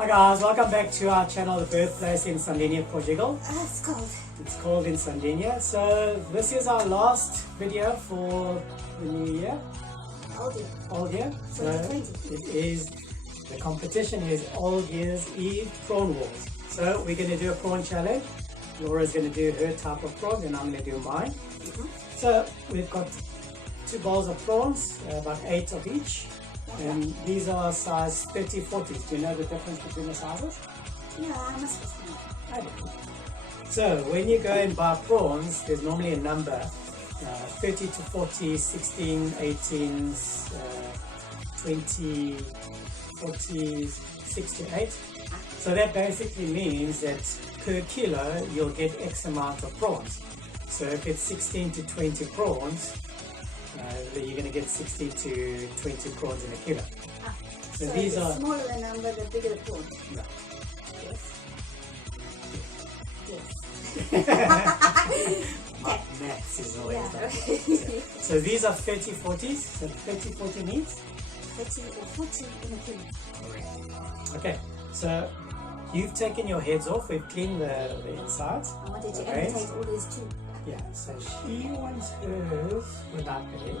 Hi guys, welcome back to our channel, the birthplace in Sardinia, Portugal. It's cold. It's cold in Sardinia. So this is our last video for the new year. Old year. So 2020. it is, the competition is Old Year's Eve Prawn Wars. So we're going to do a prawn challenge. Laura's going to do her type of prawn and I'm going to do mine. So we've got 2 bowls of prawns, about 8 of each. And these are size 30-40s. Do you know the difference between the sizes? Yeah, I must know. I don't. So when you go and buy prawns, there's normally a number, 30 to 40, 16, 18s, 20, 40s, 6 to 8. So that basically means that per kilo you'll get X amount of prawns. So if it's 16 to 20 prawns, you're going to get 60 to 20 prawns in a kilo. So these the are smaller the number, the bigger the prawn. No. Yes. Maths is always Yeah. that. So these are 30-40s. So 30-40 means? 30 or 40 in a kilo. Correct. Okay, so you've taken your heads off. We've cleaned the insides. I wanted to Okay. imitate all these too. Yeah, so she wants hers without the head.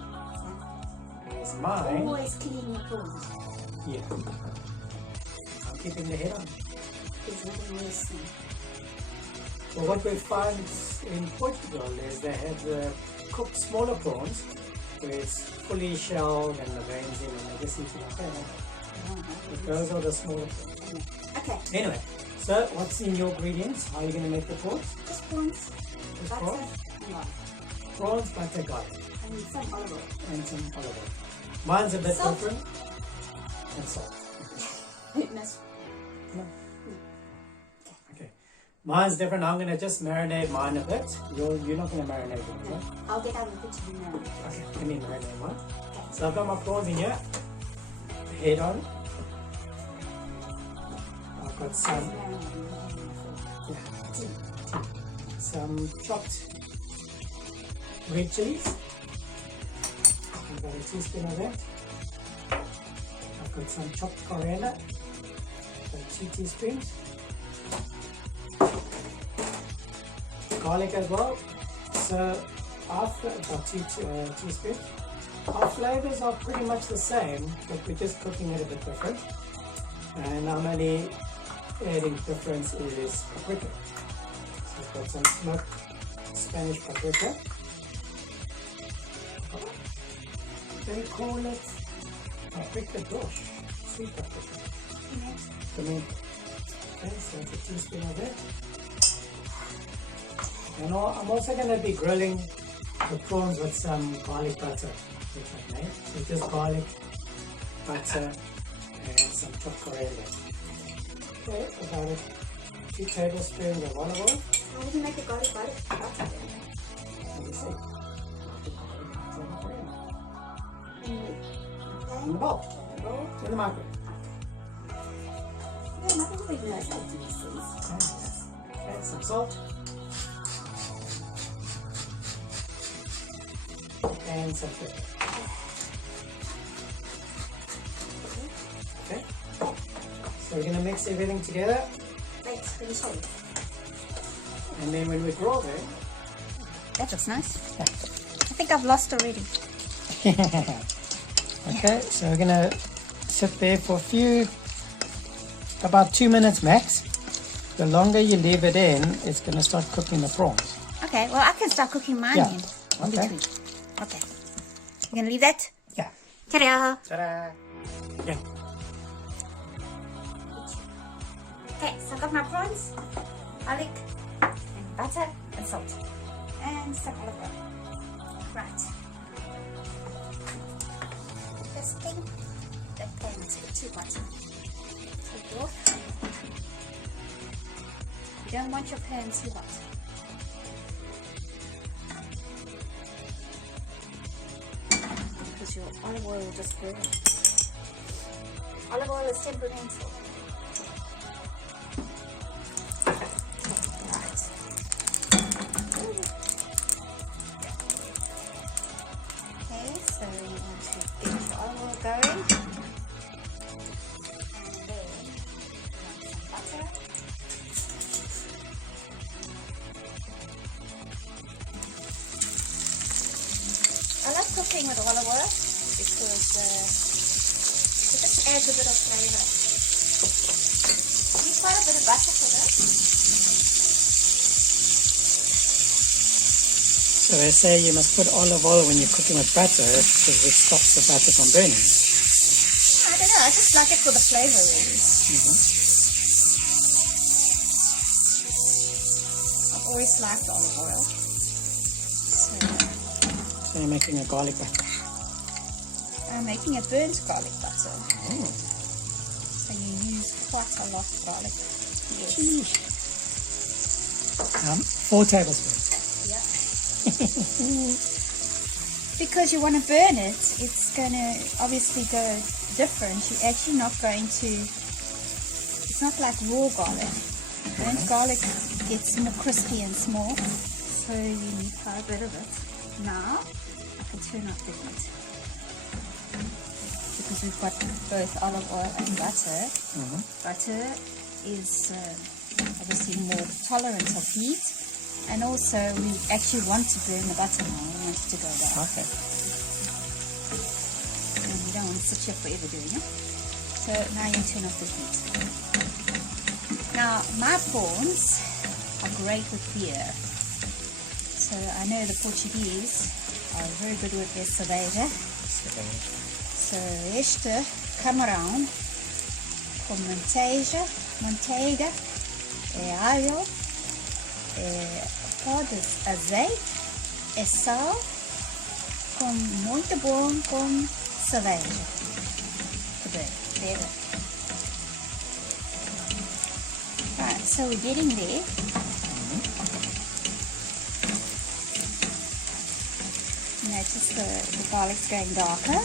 Whereas mine, Always clean your prawns. yeah. I'm keeping the head on. There's nothing worse than Well, what we find in Portugal is they have the cooked smaller prawns where it's fully shelled and the veins in and they just eat it like that. But those are the smaller prawns. Okay, Anyway, so what's in your ingredients? How are you going to make the prawns? just prawns, Just butter, prawns? and garlic. Prawns, butter, garlic, And some olive oil. and some olive oil. Mine's a bit Salt. different. And salt. That's No. Okay. Mine's different. I'm going to just marinate mine a bit. You're not going to marinate it, right? I'll get out of the kitchen now. Okay, let me marinate mine. So I've got my prawns in here. Head on. I've got some chopped red chilies. I've got a teaspoon of that. I've got some chopped coriander. About 2 teaspoons. Garlic as well. So about 2 teaspoons. Our flavors are pretty much the same, but we're just cooking it a bit different. And I'm only adding difference is paprika. So I've got some smoked Spanish paprika. They call it paprika dosh, sweet paprika. Tomato. Okay, so that's a teaspoon of that. And I'm also going to be grilling the prawns with some garlic butter, which I've made. So just garlic, butter, and some chopped coriander. Okay, about 2 tablespoons of olive oil. How would you make a garlic butter? Let me see. In the bowl. In the microwave. Yeah, my family knows how to do these things. Okay, some salt. And some pepper. Okay. So we're going to mix everything together. Wait, let me show you. And then when we grill it, That looks nice. I think I've lost already. okay, so we're gonna sit there for about 2 minutes max. The longer you leave it in, it's gonna start cooking the prawns. Okay, well I can start cooking mine Yeah. in Okay. between. Okay. You gonna leave that? Yeah. Ta-da! Ta-da! Yeah. Okay, so I've got my prawns, garlic, and butter, and salt. And some olive oil. Right. First thing, that pan is a bit too hot. Take it off. You don't want your pan too hot. Because your olive oil will just burn. Olive oil is temperamental. Right. Okay, so you want to get your olive oil going. And then adds a bit of flavor. You need quite a bit of butter for this. So they say you must put olive oil when you're cooking with butter because it stops the butter from burning. I don't know, I just like it for the flavor really. I've always liked olive oil. So you're making a garlic butter. I'm making a burnt garlic butter. Oh. So you use quite a lot of garlic. Yes. 4 tablespoons. Yeah. Because you want to burn it, it's going to obviously go different. You're actually not going to, it's not like raw garlic. Burnt garlic gets more crispy and small, so you need quite a bit of it. Now, I can turn off the heat. Because we've got both olive oil and butter. Butter is obviously more tolerant of heat. And also, we actually want to burn the butter now. We want it to go down. Okay. And you don't want to sit here forever doing it. So now you turn off the heat. Now, my prawns are great with beer. So I know the Portuguese are very good with their cerveja. So este camarão com manteiga, alho, pó de azeite, sal, com muito bom com cerveja. Right, so we're getting there. Notice the garlic's going darker.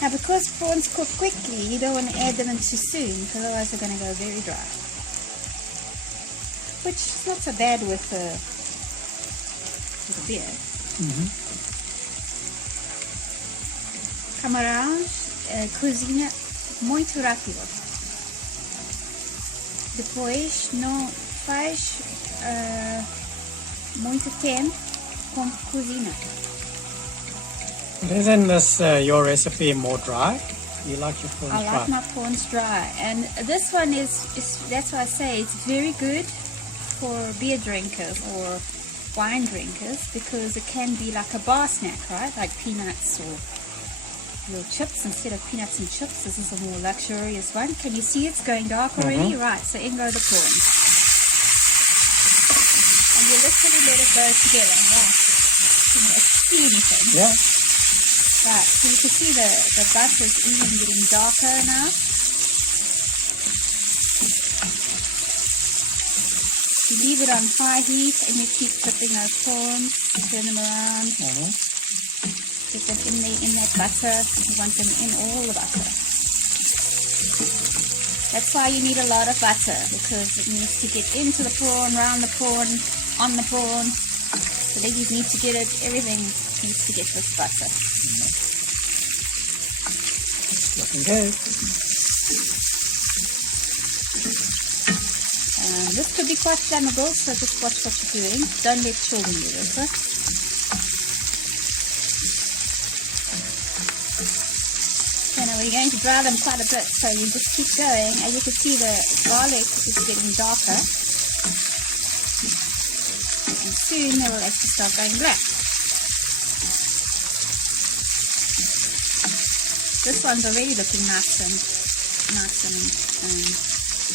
Now, because prawns cook quickly, you don't want to add them in too soon, because otherwise they're going to go very dry. Which is not so bad with the beer. Camarões cozinha muito rápido. Depois não faz muito tempo com cozinha. Isn't this your recipe more dry? You like your prawns dry? I like my prawns dry, and this one is that's why I say it's very good for beer drinkers or wine drinkers, because it can be like a bar snack, right? Like peanuts or your chips. Instead of peanuts and chips, this is a more luxurious one. Can you see it's going dark already? Right, so in go the prawns. And you literally let it go together, right? You know, see anything. Yeah. Right, so you can see the butter is even getting darker now. You leave it on high heat and you keep flipping those prawns, turn them around, get them in that butter. You want them in all the butter. That's why you need a lot of butter, because it needs to get into the prawn, around the prawn, on the prawn. So then you need to get it, everything needs to get this butter. Looking good. This could be quite flammable, so just watch what you're doing. Don't let children do this, right? So now we're going to dry them quite a bit, so you just keep going. As you can see, the garlic is getting darker. And soon it will actually start going black. This one's already looking nice and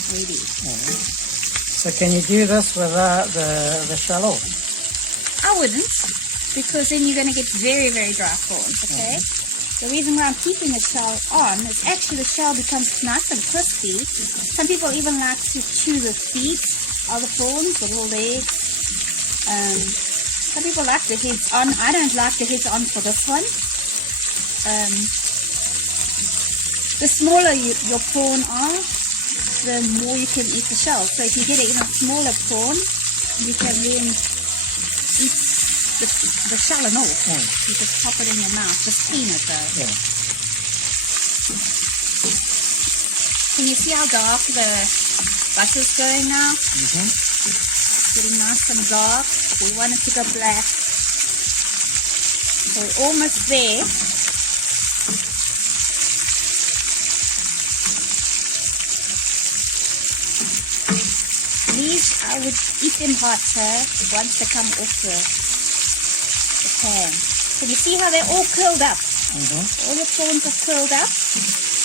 ready. So can you do this without the shell off? I wouldn't, because then you're going to get very, very dry prawns, okay? The reason why I'm keeping the shell on is actually the shell becomes nice and crispy. Some people even like to chew the feet of the prawns, the little legs. Some people like the heads on. I don't like the heads on for this one. The smaller your prawn are, the more you can eat the shell. So if you get an even smaller prawn, you can then eat the shell and all. You just pop it in your mouth, just clean it though. Can you see how dark the butter's going now? Getting nice and dark. We want it to go black. So we're almost there. I would eat them hotter once they come off the pan. Can you see how they're all curled up? All the prawns are curled up.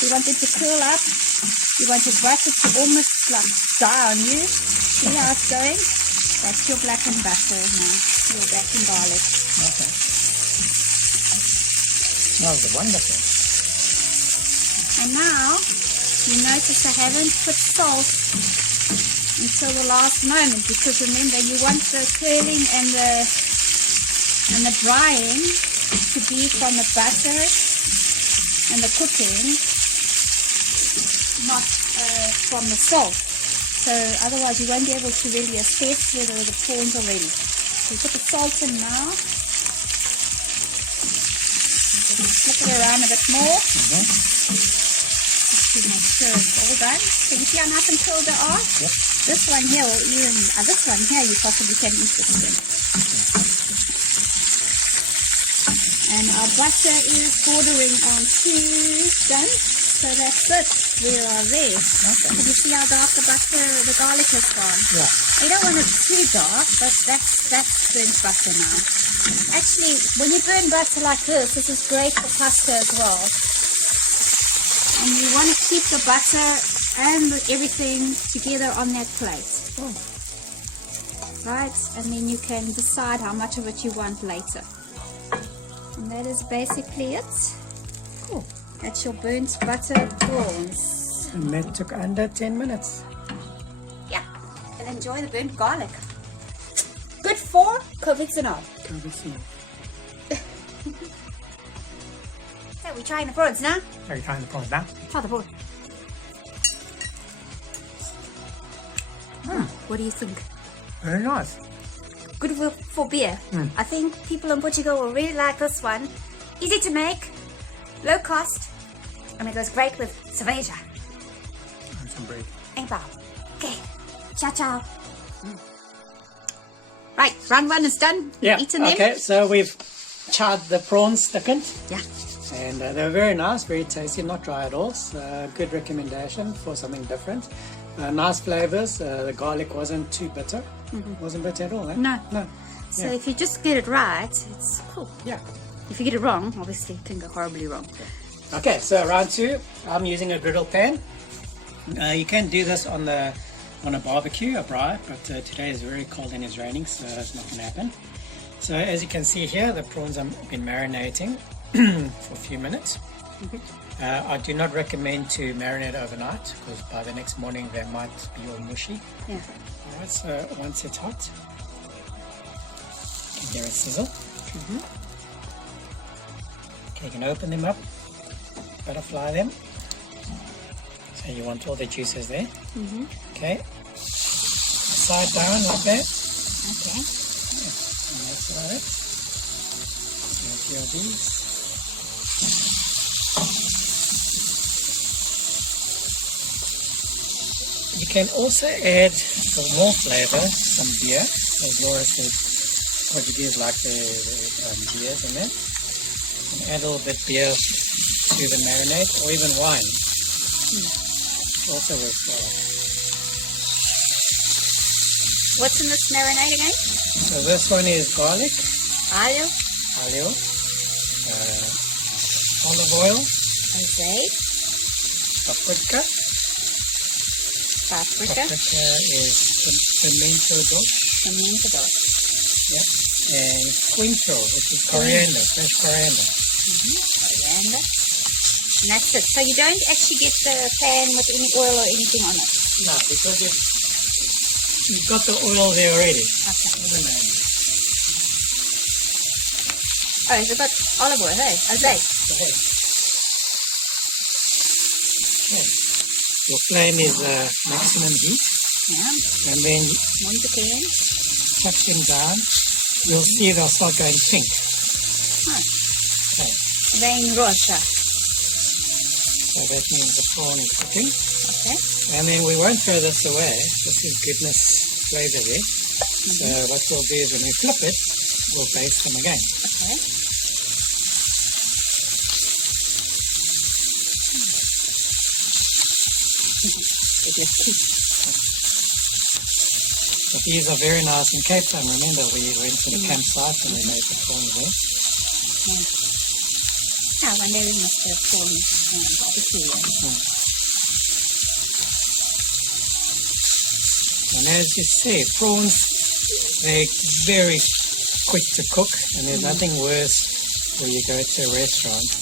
You want it to curl up. You want your butter to almost like die on you. See how it's going? That's your blackened butter now. Your blackened garlic. Okay. Smells wonderful. And now, you notice I haven't put salt until the last moment, because remember, you want the curling and the drying to be from the butter and the cooking, not from the salt. So otherwise you won't be able to really assess whether the prawns are ready. So you put the salt in now. Just flip it around a bit more. Just to make sure it's all done. Can you see how nice and curled they are? Yep. This one here, or even this one here, you possibly can eat the skin. And our butter is bordering on 2 done. So that's it. We are there. Okay. Can you see how dark the butter, the garlic has gone? Yeah. You don't want it too dark, but that's burnt butter now. Actually, when you burn butter like this is great for pasta as well. And you want to keep the butter and everything together on that plate. Right? And then you can decide how much of it you want later. And that is basically it. Cool. That's your burnt butter prawns. And that took under 10 minutes. Yeah, and enjoy the burnt garlic. Good for COVID and all. So we're trying the prawns now. Are you trying the prawns now? Try the prawn. What do you think? Very nice. Good for beer. I think people in Portugal will really like this one. Easy to make, low cost, and it goes great with cerveja. And some bread. Ain't bad. Okay, ciao ciao. Right, round 1 is done. Yeah. Eating them. Okay, so we've charred the prawns thickened. Yeah. And they're very nice, very tasty, not dry at all. So good recommendation for something different. Nice flavors. The garlic wasn't too bitter. Wasn't bitter at all, eh? No. No. So Yeah. if you just get it right, it's cool. Yeah. If you get it wrong, obviously it can go horribly wrong. Okay, so round 2, I'm using a griddle pan. You can do this on a barbecue, a braai, but today is very cold and it's raining, so it's not going to happen. So as you can see here, the prawns have been marinating for a few minutes. I do not recommend to marinate overnight, because by the next morning they might be all mushy. Yeah. Alright, so once it's hot, you can hear it sizzle. Okay, you can open them up, butterfly them. So you want all the juices there. Okay, side down like that. Okay. And that's about it. So a few of these. You can also add, for more flavor, some beer. As Laura said, Portuguese like the beers in there. And add a little bit beer to the marinade, or even wine. Also works well. What's in this marinade again? So this one is garlic, Alho, alio, olive oil, azeite, paprika. paprika, Paprika is pimento doce. pimento doce. Yep. And quinto, which is coriander, fresh coriander. Coriander. And that's it. So you don't actually get the pan with any oil or anything on it. No, because you've got the oil there already. Okay. Okay. Oh, it's got olive oil, hey? Azeite. Okay. Your flame is maximum heat, Yeah. and then Muito bem. chuck them down. You'll see they'll start going pink. Huh. Okay. Bem roxa. So that means the prawn is cooking. Okay. And then we won't throw this away. This is goodness flavor there. So what we'll do is when we flip it, we'll baste them again. Okay. So But these are very nice in Cape Town. Remember, we went to the campsite and we made the prawns there. Yeah, one day we must have prawn barbecue. And as you say, prawns, they're very quick to cook, and there's nothing worse where you go to a restaurant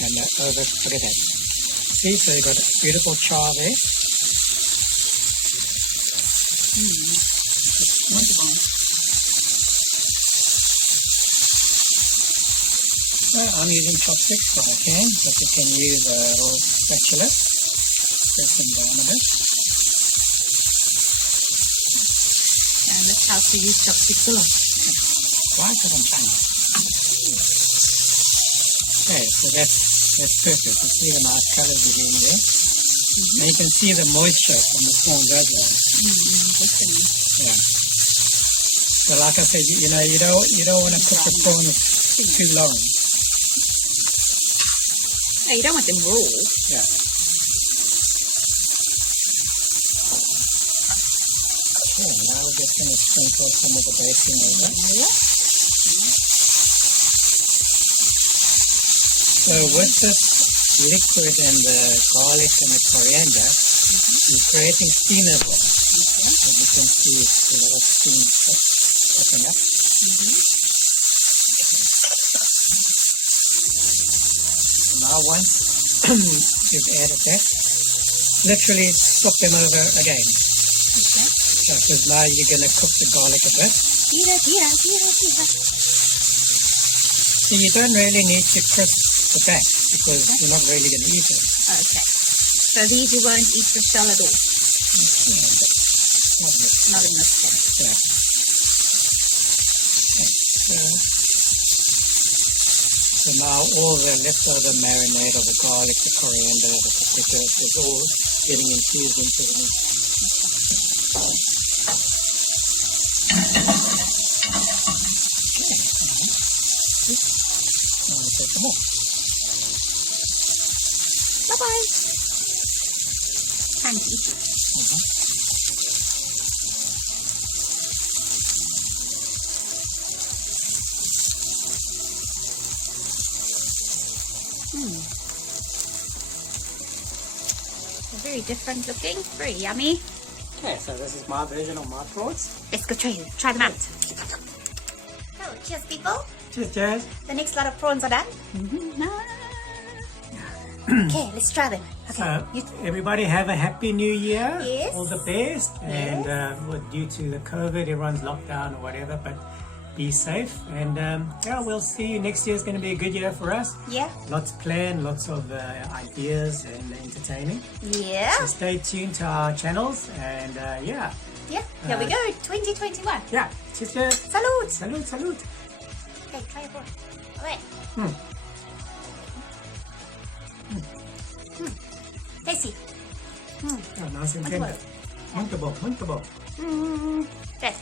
and look at that. See, so you've got a beautiful char there. Well, I'm using chopsticks, but I can, but you can use a little spatula. Press them down a bit. And that's how to use chopsticks a lot. Why? Because I'm Chinese. Okay, so that's perfect. You see the nice colors again there. And you can see the moisture from the prawns as well. Yeah. So like I said, you don't want to cook the prawns too long. No, you don't want them raw. Yeah. Okay, now we're just going to sprinkle some of the basting over. So with this liquid and the garlic and the coriander, you're creating steam as well. As you can see, it's a lot of steam popping up. So now once you've added that, literally swap them over again. Because now you're going to cook the garlic a bit. So you don't really need to crisp the back because you're not really going to eat it. Okay. So these you won't eat the shell at all? Not in this case. Yeah. Okay. So now all the leftover marinade of the garlic, the coriander, the paprika is all getting infused into the meat. Bye-bye. Thank you. Very different looking, very yummy. Okay, so this is my version of my prawns. Let's go try them out. Oh, cheers people. Cheers, cheers. The next lot of prawns are done. Okay, let's try them. Okay. So, everybody have a happy new year. Yes. All the best. And due to the COVID, everyone's locked down or whatever, but be safe. And we'll see you. Next year is going to be a good year for us. Yeah. Lots planned, lots of ideas and entertaining. Yeah. So stay tuned to our channels and Yeah, here we go, 2021. Yeah, cheers, cheers. Salute. Salute, salute. Okay, try a prawn. Alright. Tasty. Oh, nice and tender. Muito bom, muito bom. Okay.